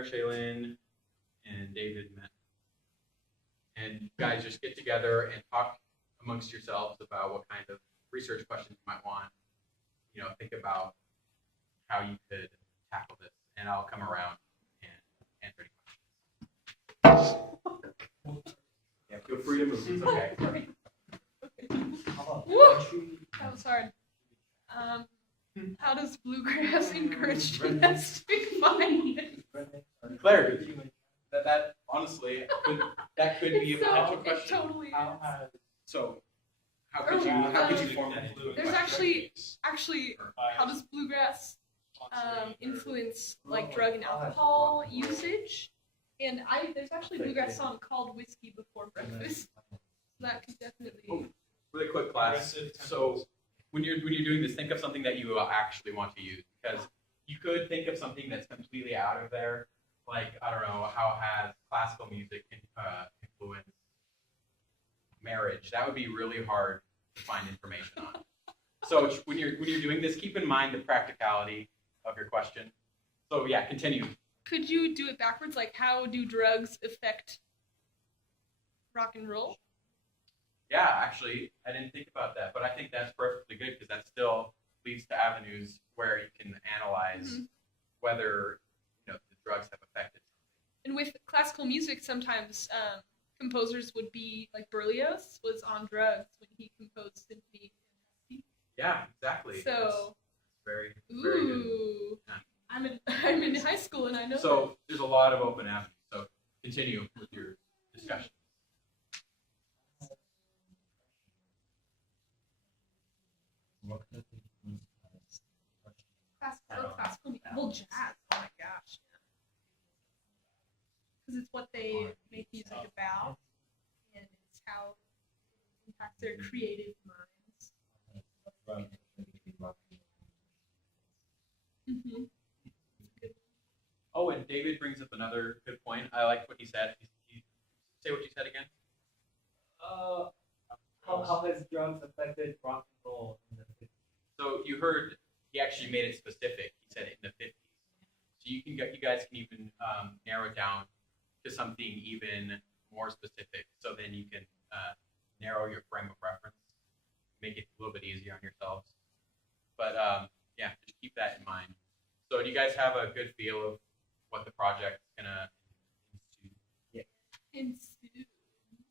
Claire, Shaylin, and David met. And you guys just get together and talk amongst yourselves about what kind of research questions you might want. Think about how you could tackle this, and I'll come around and answer any questions. Yeah, feel free to move. It's okay. That was hard. How does bluegrass encourage domestic violence? Claire, that honestly, that could be a potential question. It totally is. So, how could you form that? There's actually, how does bluegrass influence like drug and alcohol usage? And there's actually a bluegrass song called "Whiskey Before Breakfast." So that could definitely. Really quick, class. So when you're doing this, think of something that you actually want to use, because you could think of something that's completely out of there, like, I don't know, how has classical music influenced marriage? That would be really hard to find information on. So when you're doing this, keep in mind the practicality of your question. So yeah, continue. Could you do it backwards? Like, how do drugs affect rock and roll? Yeah, actually, I didn't think about that, but I think that's perfectly good, because that still leads to avenues where you can analyze whether the drugs have affected something. And with classical music, sometimes composers would be like Berlioz was on drugs when he composed Symphony. Yeah, exactly. So that's very good. Yeah. I'm in high school and I know. So there's a lot of open avenues. So continue with your discussion. Classical music. Well, jazz. Oh my gosh. Because it's what they make music about, and it's how it impacts their creative minds. Mm-hmm. Oh, and David brings up another good point. I like what he said. Say what you said again. How has drugs affected rock and roll in the 50s? So you heard he actually made it specific. He said it in the 50s. So you guys can even narrow it down to something even more specific. So then you can narrow your frame of reference, make it a little bit easier on yourselves. But yeah, just keep that in mind. So do you guys have a good feel of what the project's gonna Ensue?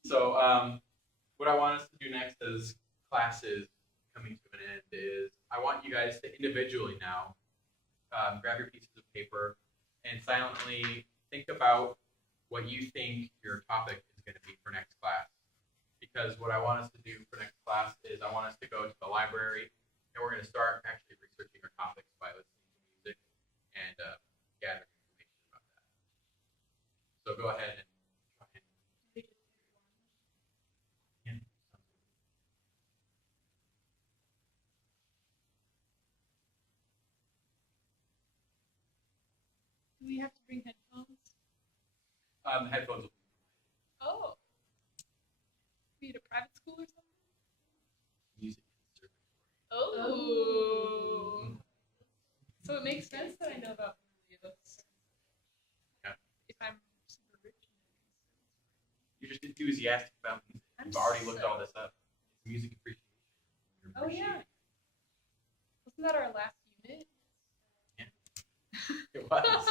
So what I want us to do next as class is coming to an end is I want you guys to individually now grab your pieces of paper and silently think about what you think your topic is going to be for next class. Because what I want us to do for next class is I want us to go to the library and we're going to start actually researching our topics by listening to music and gathering information about that. So go ahead and try and Do we have to bring headphones? headphones will be Oh. Be at a private school or something? music conservatory. Oh. So it makes sense that I know about Berlioz. Yeah. If I'm super rich. You're just enthusiastic about music. You've already looked all this up. It's music appreciation. Oh yeah. Wasn't that our last unit? Yeah. It was.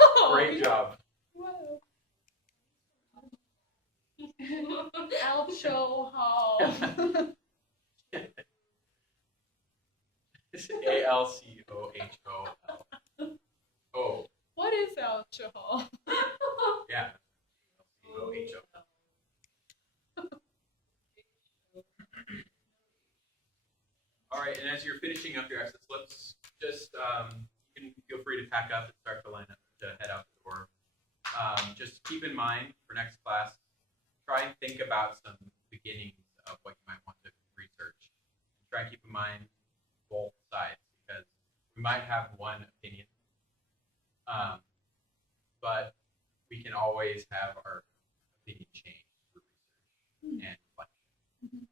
Oh, Great job. Whoa. Alcohol. It's ALCOHOL. Oh. What is alcohol? Yeah. ALCOHOL. All right, and as you're finishing up your exercise, let's just you can feel free to pack up and start to line up to head out the door. Just keep in mind for next class, try and think about some beginnings of what you might want to research. And try and keep in mind both sides, because we might have one opinion, but we can always have our opinion changed through research and reflection.